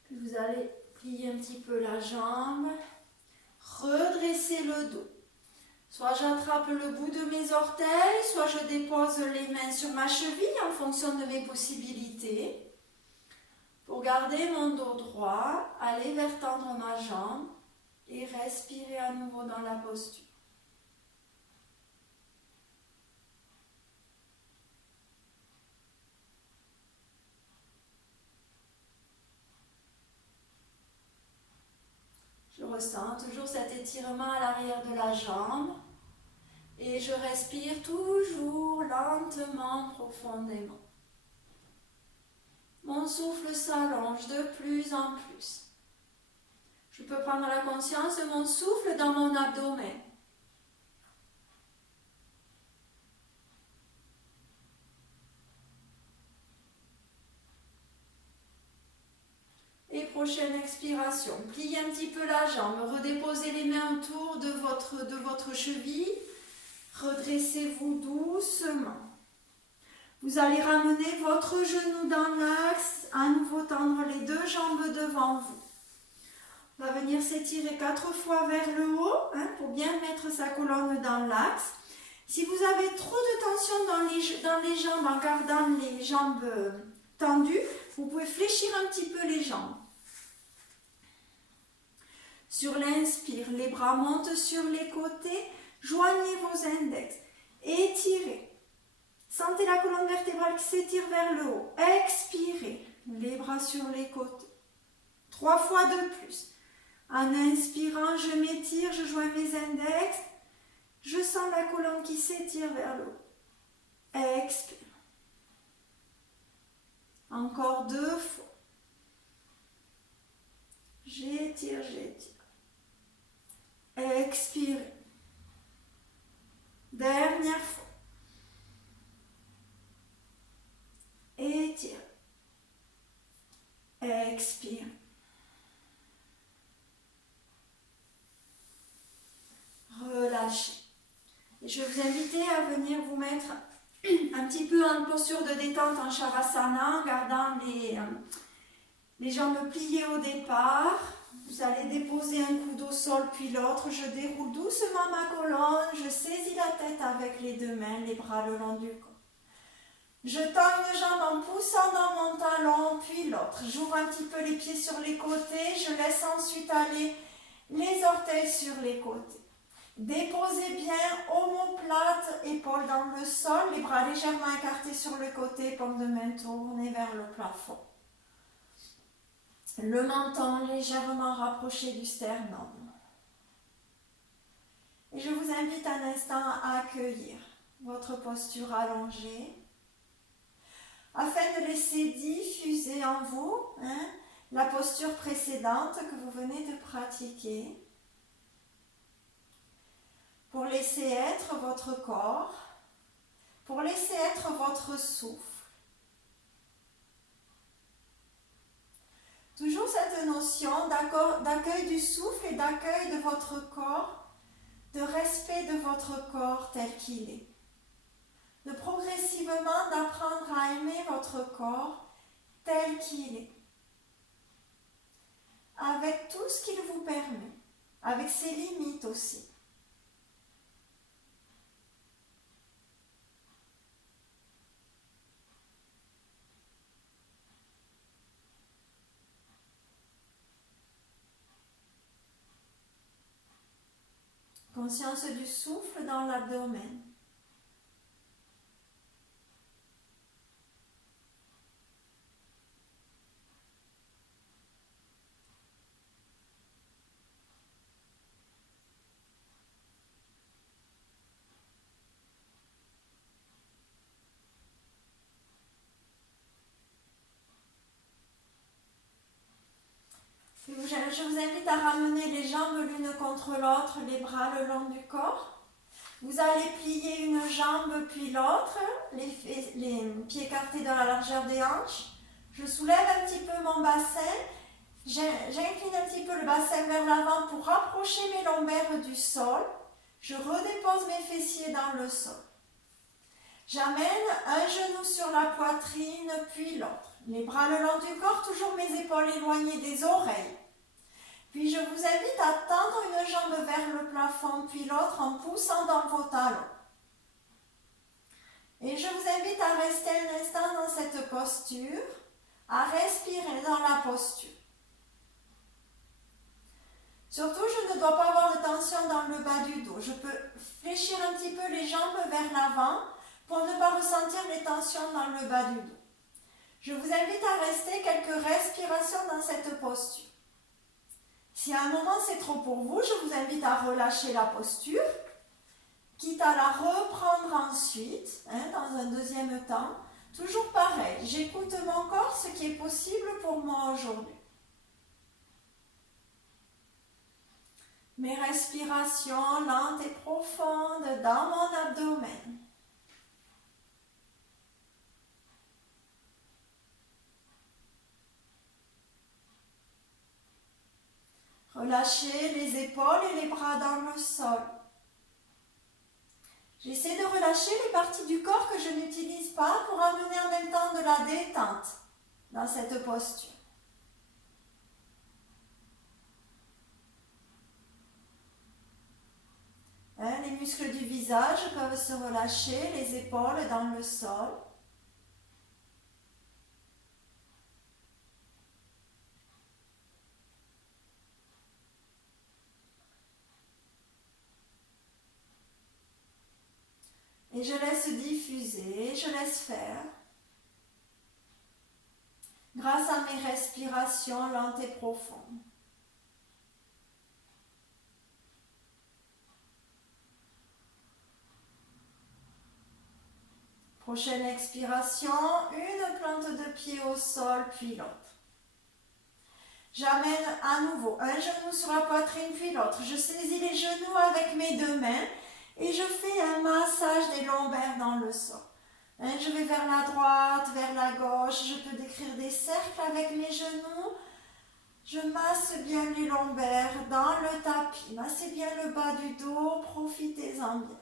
Puis vous allez plier un petit peu la jambe, redresser le dos. Soit j'attrape le bout de mes orteils, soit je dépose les mains sur ma cheville en fonction de mes possibilités. Pour garder mon dos droit, allez vers tendre ma jambe et respirer à nouveau dans la posture. Je ressens toujours cet étirement à l'arrière de la jambe et je respire toujours lentement, profondément. Mon souffle s'allonge de plus en plus. Je peux prendre la conscience de mon souffle dans mon abdomen. Et prochaine expiration, pliez un petit peu la jambe, redéposez les mains autour de votre cheville, redressez-vous doucement. Vous allez ramener votre genou dans l'axe, à nouveau tendre les deux jambes devant vous. On va venir s'étirer 4 fois vers le haut pour bien mettre sa colonne dans l'axe. Si vous avez trop de tension dans les jambes en gardant les jambes tendues, vous pouvez fléchir un petit peu les jambes. Sur l'inspire, les bras montent sur les côtés, joignez vos index, étirez. Sentez la colonne vertébrale qui s'étire vers le haut. Expirez, les bras sur les côtés. 3 fois de plus. En inspirant, je m'étire, je joins mes index. Je sens la colonne qui s'étire vers le haut. Expire. Encore 2 fois. J'étire, j'étire. Expirez. Dernière fois. Étire. Expire. Relâchez. Et je vais vous inviter à venir vous mettre un petit peu en posture de détente en Shavasana, en gardant les jambes pliées au départ. Vous allez déposer un coude au sol puis l'autre. Je déroule doucement ma colonne. Je saisis la tête avec les 2 mains, les bras le long du corps. Je tends une jambe en poussant dans mon talon, puis l'autre. J'ouvre un petit peu les pieds sur les côtés. Je laisse ensuite aller les orteils sur les côtés. Déposez bien, omoplate, épaules dans le sol, les bras légèrement écartés sur le côté, paume de main tournée vers le plafond. Le menton légèrement rapproché du sternum. Et je vous invite un instant à accueillir votre posture allongée, afin de laisser diffuser en vous la posture précédente que vous venez de pratiquer, pour laisser être votre corps, pour laisser être votre souffle. Toujours cette notion d'accueil du souffle et d'accueil de votre corps, de respect de votre corps tel qu'il est. De progressivement d'apprendre à aimer votre corps tel qu'il est. Avec tout ce qu'il vous permet, avec ses limites aussi. Conscience du souffle dans l'abdomen. Je vous invite à ramener les jambes l'une contre l'autre, les bras le long du corps. Vous allez plier une jambe puis l'autre, les pieds écartés dans la largeur des hanches. Je soulève un petit peu mon bassin. J'incline un petit peu le bassin vers l'avant pour rapprocher mes lombaires du sol. Je redépose mes fessiers dans le sol. J'amène un genou sur la poitrine puis l'autre. Les bras le long du corps, toujours mes épaules éloignées des oreilles. Puis je vous invite à tendre une jambe vers le plafond, puis l'autre en poussant dans vos talons. Et je vous invite à rester un instant dans cette posture, à respirer dans la posture. Surtout, je ne dois pas avoir de tension dans le bas du dos. Je peux fléchir un petit peu les jambes vers l'avant pour ne pas ressentir les tensions dans le bas du dos. Je vous invite à rester quelques respirations dans cette posture. Si à un moment c'est trop pour vous, je vous invite à relâcher la posture, quitte à la reprendre ensuite, dans un deuxième temps. Toujours pareil, j'écoute mon corps, ce qui est possible pour moi aujourd'hui. Mes respirations lentes et profondes dans mon abdomen. Relâchez les épaules et les bras dans le sol. J'essaie de relâcher les parties du corps que je n'utilise pas pour amener en même temps de la détente dans cette posture. Les muscles du visage peuvent se relâcher, les épaules dans le sol. Et je laisse diffuser, je laisse faire. Grâce à mes respirations lentes et profondes. Prochaine expiration, une plante de pied au sol, puis l'autre. J'amène à nouveau un genou sur la poitrine, puis l'autre. Je saisis les genoux avec mes deux mains et je fais un massage des lombaires dans le sol. Je vais vers la droite, vers la gauche. Je peux décrire des cercles avec mes genoux. Je masse bien les lombaires dans le tapis. Massez bien le bas du dos, profitez-en bien.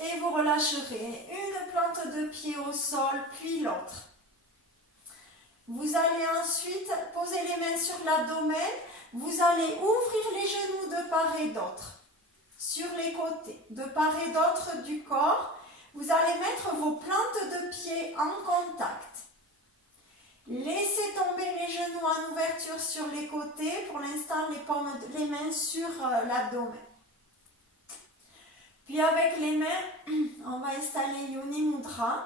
Et vous relâcherez une plante de pied au sol, puis l'autre. Vous allez ensuite poser les mains sur l'abdomen. Vous allez ouvrir les genoux de part et d'autre, sur les côtés, de part et d'autre du corps. Vous allez mettre vos plantes de pied en contact. Laissez tomber les genoux en ouverture sur les côtés. Pour l'instant, les mains sur l'abdomen. Puis avec les mains, on va installer Yoni Mudra.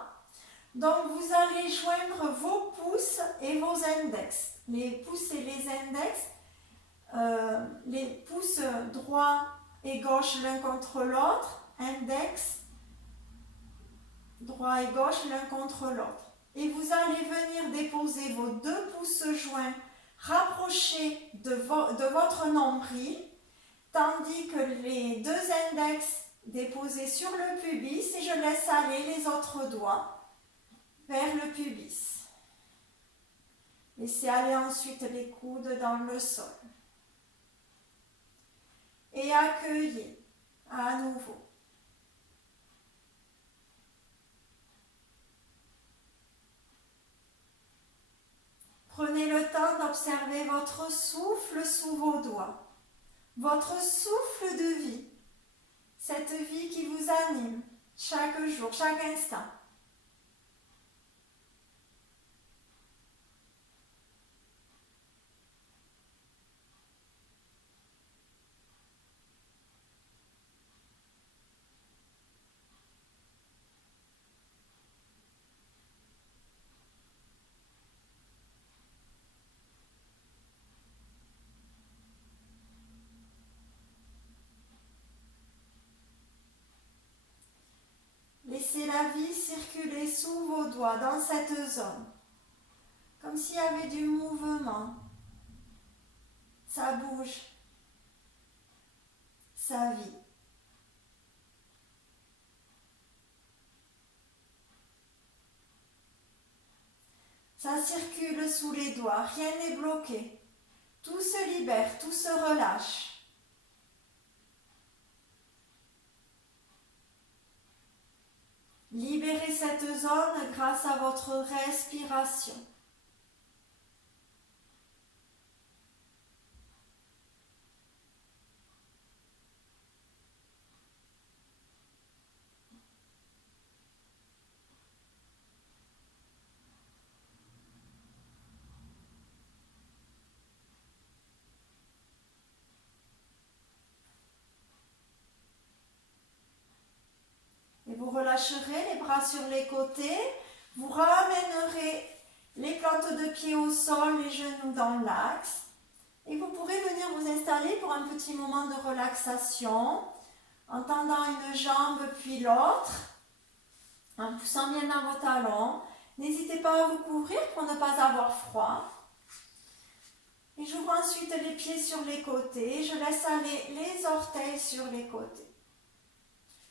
Donc vous allez joindre vos pouces et vos index. Les pouces et les index, les pouces droit et gauche l'un contre l'autre, index, droit et gauche l'un contre l'autre. Et vous allez venir déposer vos deux pouces joints rapprochés de votre nombril, tandis que les deux index déposés sur le pubis, et je laisse aller les autres doigts vers le pubis. Laissez aller ensuite les coudes dans le sol. Et accueillez à nouveau. Prenez le temps d'observer votre souffle sous vos doigts. votre souffle de vie, cette vie qui vous anime chaque jour, chaque instant. Laissez la vie circuler sous vos doigts dans cette zone, comme s'il y avait du mouvement. Ça bouge, ça vit. Ça circule sous les doigts, rien n'est bloqué. Tout se libère, tout se relâche. Libérez cette zone grâce à votre respiration. Et vous relâcherez les bras sur les côtés, vous ramènerez les plantes de pied au sol, les genoux dans l'axe. Et vous pourrez venir vous installer pour un petit moment de relaxation, en tendant une jambe puis l'autre, en poussant bien dans vos talons. N'hésitez pas à vous couvrir pour ne pas avoir froid. Et j'ouvre ensuite les pieds sur les côtés, je laisse aller les orteils sur les côtés.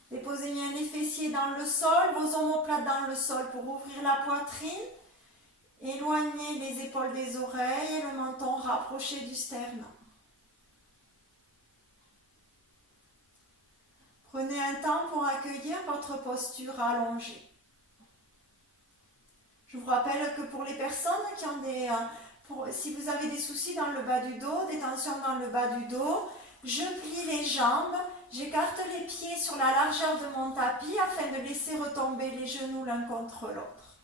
Déposez bien les fessiers dans le sol, vos omoplates dans le sol pour ouvrir la poitrine. Éloignez les épaules des oreilles et le menton rapproché du sternum. Prenez un temps pour accueillir votre posture allongée. Je vous rappelle que pour les personnes qui ont si vous avez des soucis dans le bas du dos, des tensions dans le bas du dos, je plie les jambes, j'écarte les pieds sur la largeur de mon tapis afin de laisser retomber les genoux l'un contre l'autre.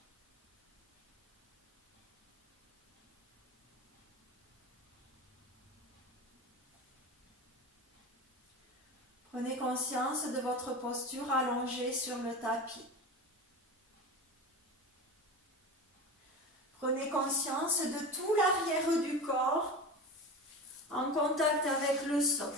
Prenez conscience de votre posture allongée sur le tapis. Prenez conscience de tout l'arrière du corps en contact avec le sol.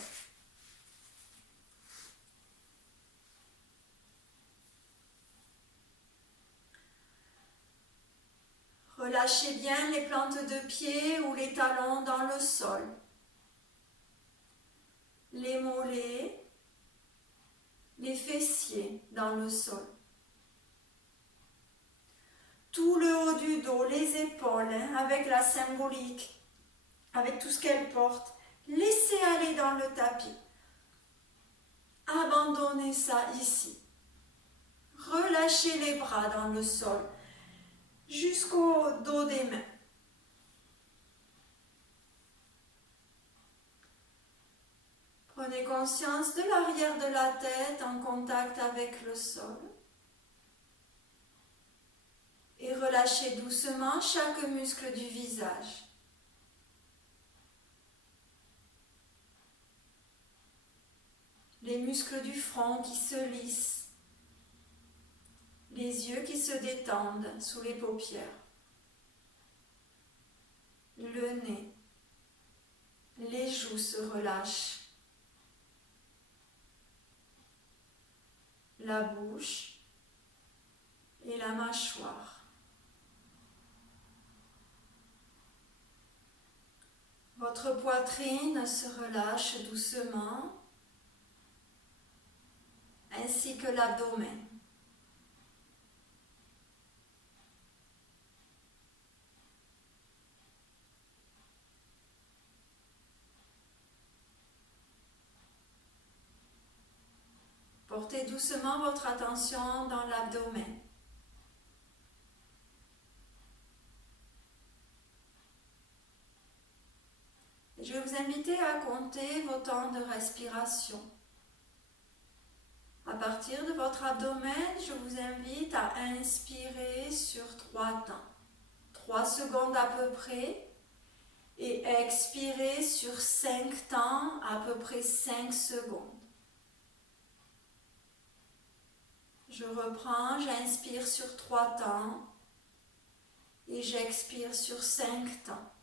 Relâchez bien les plantes de pied ou les talons dans le sol. Les mollets, les fessiers dans le sol. Tout le haut du dos, les épaules, avec la symbolique, avec tout ce qu'elles portent. Laissez aller dans le tapis. Abandonnez ça ici. Relâchez les bras dans le sol, jusqu'au dos des mains. Prenez conscience de l'arrière de la tête en contact avec le sol. Et relâchez doucement chaque muscle du visage. Les muscles du front qui se lissent. Les yeux qui se détendent sous les paupières. Le nez. Les joues se relâchent. La bouche et la mâchoire. Votre poitrine se relâche doucement, ainsi que l'abdomen. Portez doucement votre attention dans l'abdomen. Je vais vous inviter à compter vos temps de respiration. À partir de votre abdomen, je vous invite à inspirer sur 3 temps. 3 secondes à peu près. Et expirer sur 5 temps, à peu près 5 secondes. Je reprends, j'inspire sur 3 temps et j'expire sur 5 temps.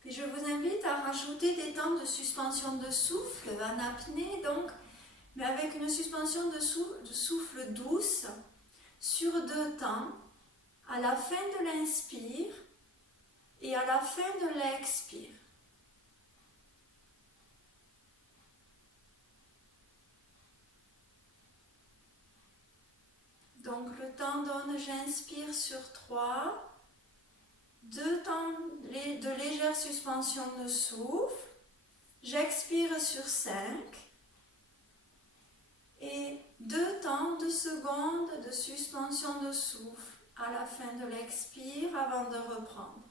Puis je vous invite à rajouter des temps de suspension de souffle, en apnée donc, mais avec une suspension de souffle douce sur 2 temps, à la fin de l'inspire et à la fin de l'expire. Donc le temps donne, j'inspire sur 3, 2 temps de légère suspension de souffle, j'expire sur 5 et 2 temps de secondes de suspension de souffle à la fin de l'expire avant de reprendre.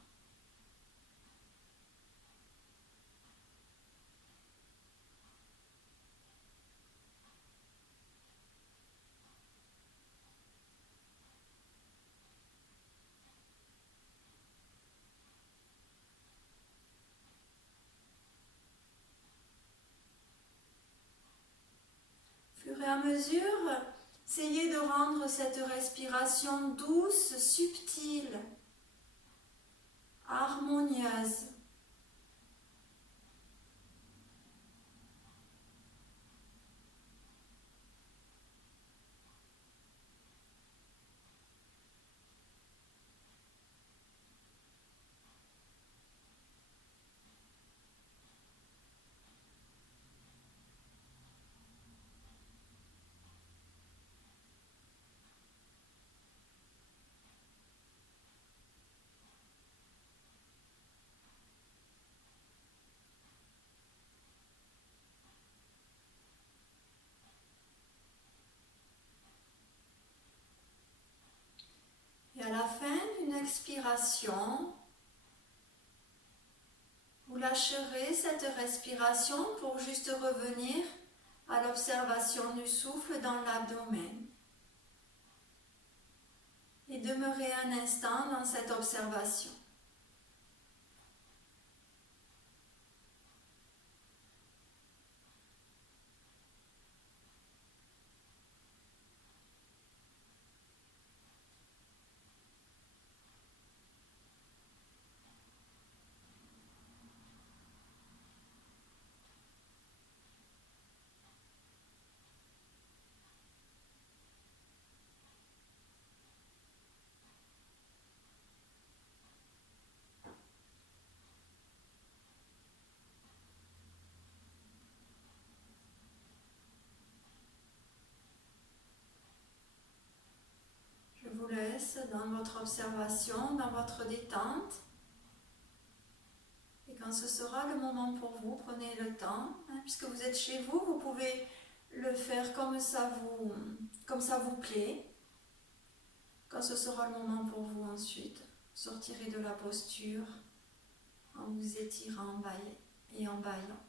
Au fur et à mesure, essayez de rendre cette respiration douce, subtile, harmonieuse. Et à la fin d'une expiration, vous lâcherez cette respiration pour juste revenir à l'observation du souffle dans l'abdomen. Et demeurez un instant dans cette observation. Je vous laisse dans votre observation, dans votre détente. Et quand ce sera le moment pour vous, prenez le temps. Puisque vous êtes chez vous, vous pouvez le faire comme ça vous plaît. Quand ce sera le moment pour vous ensuite, sortirez de la posture en vous étirant et en bâillant.